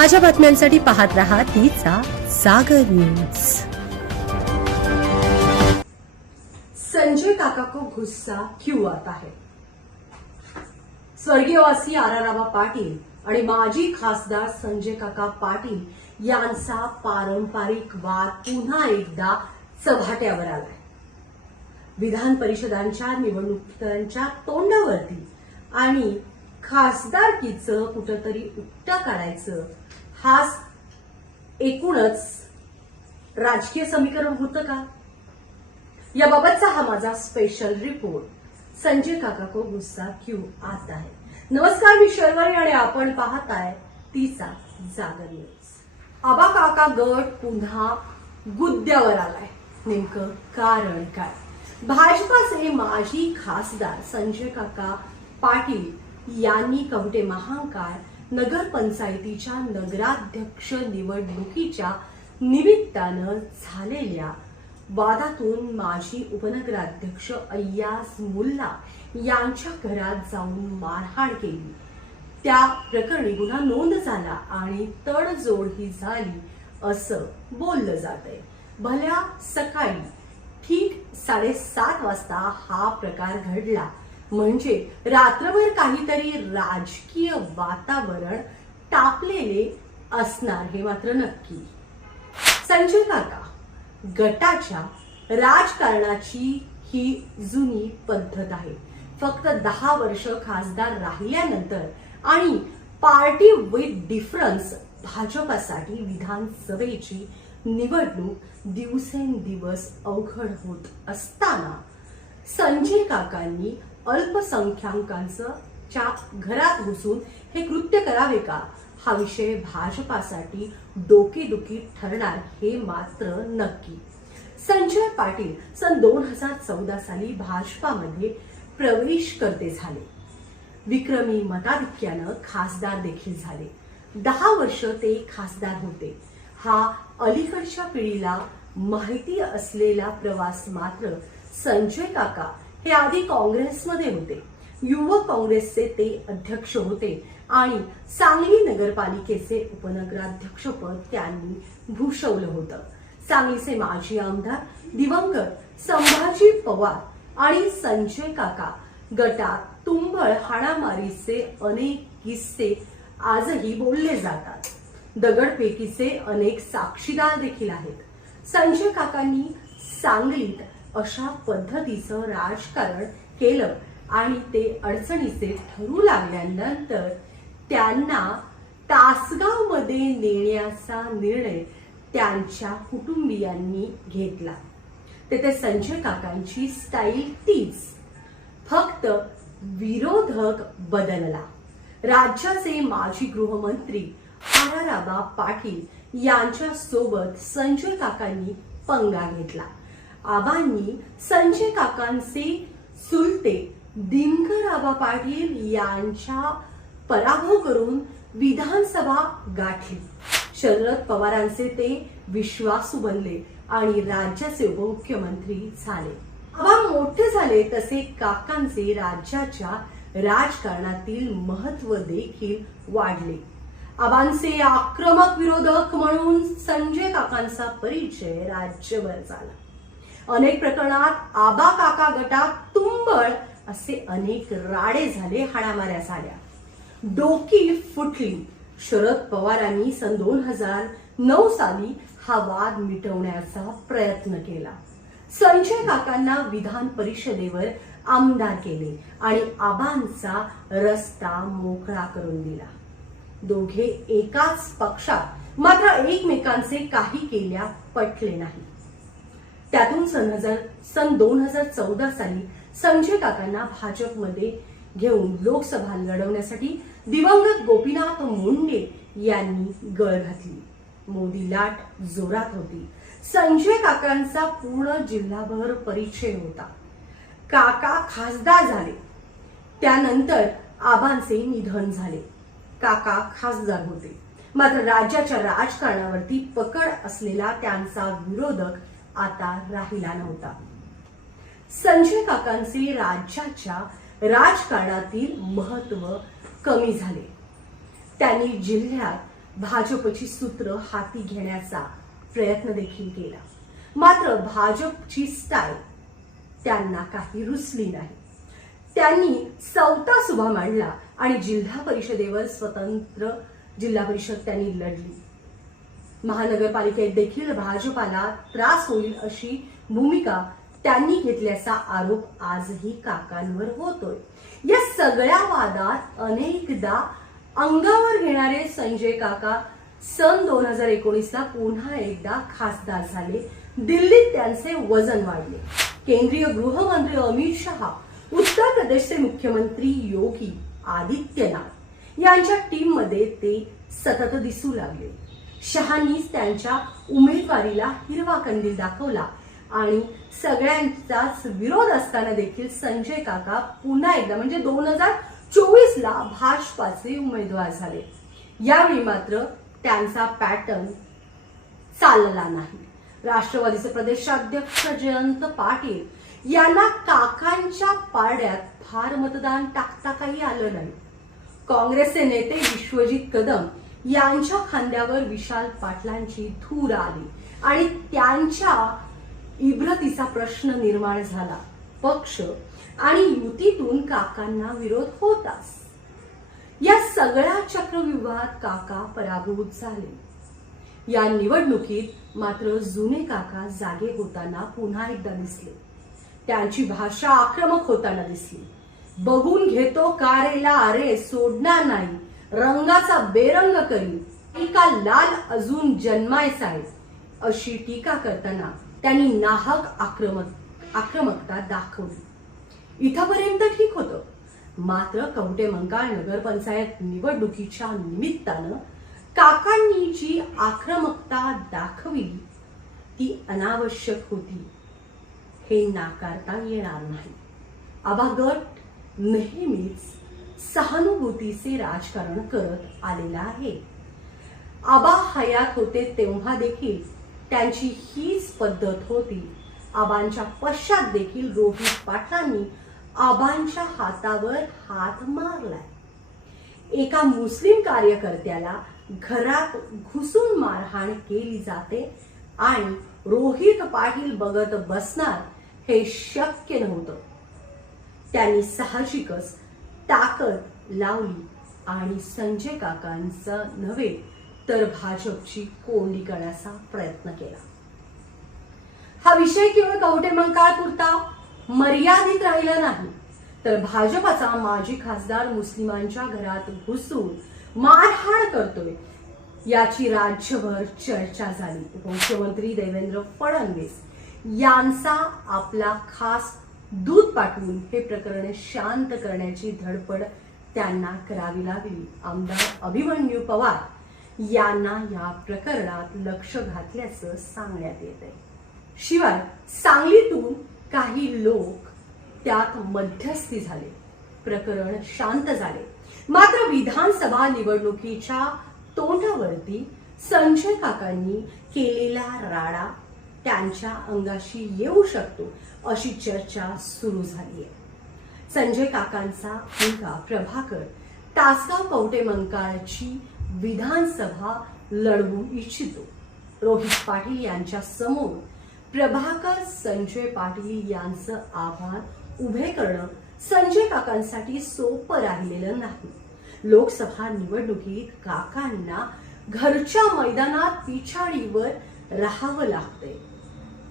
ताज्या बातम्यांसाठी पाहत रहा तिचा सागर न्यूज. संजय काका को गुस्सा क्यों आता है स्वर्गीयवासी आराराबा पाटील आणि माजी खासदार संजय काका पाटील यांचा पारंपरिक वाद पुन्हा एकदा चव्हाट्यावर आलाय. विधान परिषदांच्या निवडणुकांच्या तोंडावरती आणि खासदारकीचं कुठंतरी उपटा काढायचं हा एकूणच राजकीय समीकरण होतं का? याबाबतचा हा माझा स्पेशल रिपोर्ट संजय काका को गुस्सा क्यू आता है? नमस्कार मी शर्वरी आणि आपण पाहताय तिचा जागर न्यूज आबा काका गट पुन्हा गुद्द्यावर आलाय. नेमकं कारण काय? भाजपाचे माजी खासदार संजय काका पाटील यांनी कवटे महांकाळ नगरपंचायतीच्या नगराध्यक्ष निवडणुकीच्या निमित्तानं झालेल्या वादातून माजी उपनगराध्यक्ष अय्यास मुल्ला यांच्या घरात जाऊन मारहाण केली. त्या प्रकरणी गुन्हा नोंद झाला आणि तडजोड ही झाली असं बोललं जात आहे भल्या सकाळी ठीक साडेसात वाजता हा प्रकार घडला. म्हणजे रात्रभर काहीतरी राजकीय वातावरण तापलेले असणार हे मात्र नक्की. संजय काका गटाच्या राजकारणाची ही जुनी पद्धत आहे. फक्त दहा वर्ष खासदार राहिल्यानंतर आणि पार्टी विथ डिफरन्स भाजपासाठी विधानसभेची निवडणूक दिवसेंदिवस अवघड होत असताना संजय काकांनी अल्पसंख्याकांचं च्या घरात घुसून हे कृत्य करावे का? हा विषय भाजपासाठी डोकेदुखी ठरणार हे मात्र नक्की. संजय पाटील सन दोन हजार चौदा साली भाजपामध्ये प्रवेश करते झाले. विक्रमी मताधिक्यानं खासदार देखील झाले. दहा वर्ष ते खासदार होते. हा अलीकडच्या पिढीला माहिती असलेला प्रवास मात्र संजय काका हे आधी काँग्रेसमध्ये होते. युवक काँग्रेसचे ते अध्यक्ष होते आणि सांगली नगरपालिकेचे उपनगराध्यक्षपद त्यांनी भूषवलं होतं. सांगलीचे माजी आमदार दिवंगत संभाजी पवार आणि संजय काका गटात तुंबळ हाणामारीचे अनेक किस्से आजही बोलले जातात. दगडफेकीचे अनेक साक्षीदार देखील आहेत. संजय काकांनी सांगलीत अशा पद्धतीचं राजकारण केलं आणि ते अडचणीचे ठरू लागल्यानंतर त्यांना तासगावमध्ये नेण्याचा निर्णय त्यांच्या कुटुंबियांनी घेतला. तेथे संजय काकांची स्टाईल तीच. फक्त विरोधक बदलला. राज्याचे माजी गृहमंत्री आराराबा पाटील यांच्या सोबत संजय काकांनी पंगा घेतला. आबांनी संजय काकांचे सुलते दिनकर आबा पाटील यांच्या पराभव करून विधानसभा गाठली. शरद पवारांचे ते विश्वासू बनले आणि राज्याचे उपमुख्यमंत्री झाले. आबा मोठे झाले तसे काकांचे राज्याच्या राजकारणातील महत्त्व देखील वाढले. आबांचे आक्रमक विरोधक म्हणून संजय काकांचा परिचय राज्यभर झाला. अनेक प्रकरणात आबा काका गटात तुंबळ असे अनेक राडे झाले हाणामाऱ्या झाल्या. डोकी फुटली. शरद पवारांनी सन दोन हजार नऊ साली हा वाद मिटवण्याचा प्रयत्न केला. संजय काकांना विधान परिषदेवर आमदार केले आणि आबांचा रस्ता मोकळा करून दिला. दोघे एकाच पक्षात मात्र एकमेकांचे काही केल्या पटले नाही त्यातून सन हजार सन दोन हजार चौदा साली संजय काकांना भाजपमध्ये घेऊन लोकसभा लढवण्यासाठी दिवंगत गोपीनाथ मुंडे यांनी गळ घातली. मोदी लाट जोरात होती. संजय काकांचा पूर्ण जिल्हाभर परिचय होता. काका खासदार झाले. त्यानंतर आबांचे निधन झाले. काका खासदार होते. मात्र राज्याच्या राजकारणावरती पकड असलेला त्यांचा विरोधक आता राहिला नव्हता. संजय काकांचे राज्याच्या राजकारणातील महत्त्व कमी झाले. त्यांनी जिल्ह्यात भाजपची सूत्र हाती घेण्याचा प्रयत्न देखील केला. मात्र भाजपची स्टाईल त्यांना काही रुचली नाही. त्यांनी चौथा सुभा मांडला आणि जिल्हा परिषदेवर स्वतंत्र जिल्हा परिषद त्यांनी लढली. महानगरपालिकेत देखील भाजपाला त्रास होईल अशी भूमिका त्यांनी घेतल्याचा आरोप आजही काकांवर होतोय. या सगळ्या वादात अनेकदा अंगावर घेणारे संजय काका सन दोन हजार एकोणीसला पुन्हा एकदा खासदार झाले. दिल्लीत त्यांचे वजन वाढले. केंद्रीय गृहमंत्री अमित शहा उत्तर प्रदेशचे मुख्यमंत्री योगी आदित्यनाथ यांच्या टीममध्ये ते सतत दिसू लागले. शहानीच त्यांच्या उमेदवारीला हिरवा कंदील दाखवला. आणि सगळ्यांचाच विरोध असताना देखील संजय काका पुन्हा एकदा म्हणजे दोन हजार चोवीस ला भाजपाचे उमेदवार झाले. यावेळी मात्र त्यांचा पॅटर्न चालला नाही. राष्ट्रवादीचे प्रदेशाध्यक्ष जयंत पाटील यांना काकांच्या पारड्यात फार मतदान टाकता काही आलं नाही. काँग्रेसचे नेते विश्वजित कदम यांच्या खांद्यावर विशाल पाटलांची धूर आली आणि त्यांच्या इब्रतीचा प्रश्न निर्माण झाला. पक्ष आणि युतीतून काकांना विरोध होताच. या सगळ्या चक्रव्यूहात काका पराभूत झाले. या निवडणुकीत मात्र जुने काका जागे होताना पुन्हा एकदा दिसले. त्यांची भाषा आक्रमक होताना दिसली. बघून घेतो का रेला अरे सोडणार नाही. रंगाचा बेरंग करी एका लाल अजून जन्मायचा आहे अशी टीका करताना त्यांनी नाहक आक्रमक आक्रमकता दाखवली. इथपर्यंत ठीक होतं. मात्र कवटेमंकाळ नगरपंचायत निवडणुकीच्या निमित्तानं काकांनी जी आक्रमकता दाखवली. ती अनावश्यक होती. हे नाकारता येणार नाही. आबा गट नेहमीच सहानुभूतीचे राजकारण करत आलेला आहे. आबा हयात होते तेव्हा देखील त्यांची हीच पद्धत होती. आबांच्या पश्चात देखील रोहित पाटलांनी आबांच्या हातावर हात मारलाय. एका मुस्लिम कार्यकर्त्याला घरात घुसून मारहाण केली जाते आणि रोहित पाटील बघत बसणार हे शक्य नव्हतं. त्यांनी साहजिकच ताकद लावली आणि संजय काकांचं नव्हे तर भाजपची कोंडी करण्याचा प्रयत्न केला. हा विषय केवळ कवटे मंकाळ पुरता मर्यादित राहिला नाही. तर भाजपाचा माजी खासदार मुस्लिमांच्या घरात घुसून मारहाण करतोय याची राज्यभर चर्चा झाली. मुख्यमंत्री देवेंद्र फडणवीस यांचा आपला खास दूध पाठवून हे प्रकरण शांत करण्याची धडपड त्यांना करावी लागली. आमदार अभिमन्यू पवार यांना या प्रकरणात लक्ष घातल्याचं सांगण्यात येत आहे शिवाय सांगलीतून काही लोक त्यात मध्यस्थी झाले. प्रकरण शांत झाले. मात्र विधानसभा निवडणुकीच्या तोंडावरती संजय काकांनी केलेला राडा त्यांच्या अंगाशी येऊ शकतो अशी चर्चा सुरू झाली आहे संजय काकांचा मुलगा प्रभाकर तासगाव कवटे मंकाळची विधानसभा लढवू इच्छितो. रोहित पाटील यांच्या समोर प्रभाकर संजय पाटील यांचं आव्हान उभे करणं संजय काकांसाठी सोपं राहिलेलं नाही. लोकसभा निवडणुकीत काकांना घरच्या मैदानात पिछाडीवर राहावं लागतंय.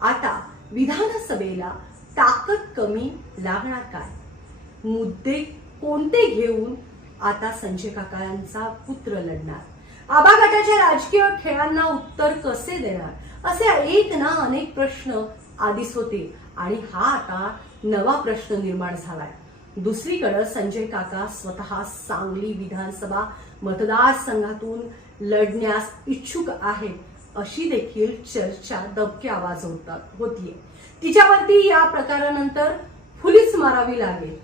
आता विधानसभेला ताकद कमी लागणार काय? मुद्दे कोणते घेऊन आता संजय काकांचा पुत्र लढणार? आबा गटाच्या राजकीय खेळांना उत्तर कसे देणार? असे एक ना अनेक प्रश्न आधीच होते आणि हा आता नवा प्रश्न निर्माण झालाय. दुसरीकडे संजय काका स्वतः सांगली विधानसभा मतदारसंघातून लढण्यास इच्छुक आहेत. अशी देखील चर्चा दबके आवाज होतात होतीये. तिच्यावरती या प्रकारानंतर फुलीच मारावी लागेल.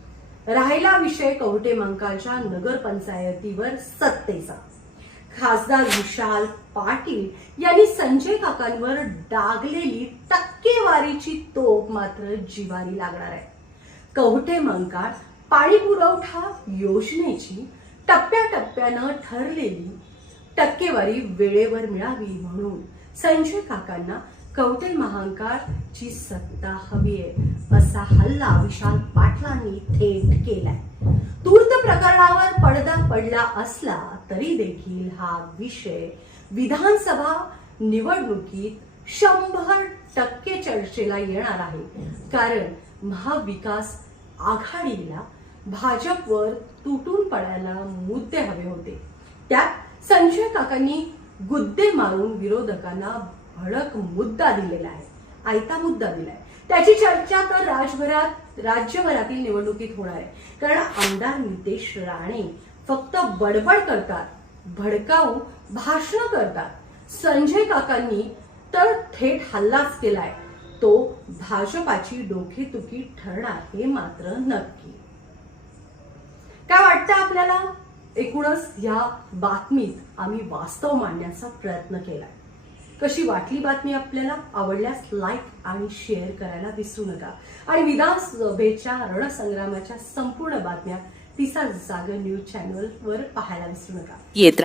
राहिला विषय कवटे मंकाच्या नगरपंचायतीवर सत्तेचा. खासदार विशाल पाटील यांनी संजय काकांवर डागलेली टक्केवारीची तोप मात्र जिवारी लागणार आहे. कवटे मंकाळ पाणी पुरवठा योजनेची टप्प्याटप्प्यानं ठरलेली टक्केवारी वेळेवर मिळावी म्हणून संजय काकांना कवटे महांकाळची सत्ता हवी आहे. असा हल्ला विशाल पाटलांनी थेट केलाय. तूर्त प्रकरणावर पडदा पडला असला तरी देखील हा विषय विधानसभा निवडणुकीत शंभर टक्के चर्चेला येणार आहे. कारण महाविकास आघाडीला भाजपवर तुटून पडायला मुद्दे हवे होते. त्यात संजय काकांनी गुद्दे मारून विरोधकांना भडक मुद्दा दिलेला आहे आयता मुद्दा दिलाय. त्याची चर्चा तर राजभरात राज्यभरातील निवडणुकीत होणार आहे. कारण आमदार नितेश राणे फक्त बडबड करतात भडकाऊ भाषण करतात. संजय काकांनी तर थेट हल्लाच केलाय. तो भाजपाची डोकेदुखी ठरणार हे मात्र नक्की. काय वाटतं आपल्याला? एकूणच या बातमीत आम्ही वास्तव मांडण्याचा प्रयत्न केला कशी वाटली बातमी आपल्याला? आवडल्यास लाईक आणि शेअर करायला विसरू नका. आणि विधानसभेच्या रणसंग्रामाच्या संपूर्ण बातम्या तिसा जागर न्यूज चॅनलवर पाहायला विसरू नका. येत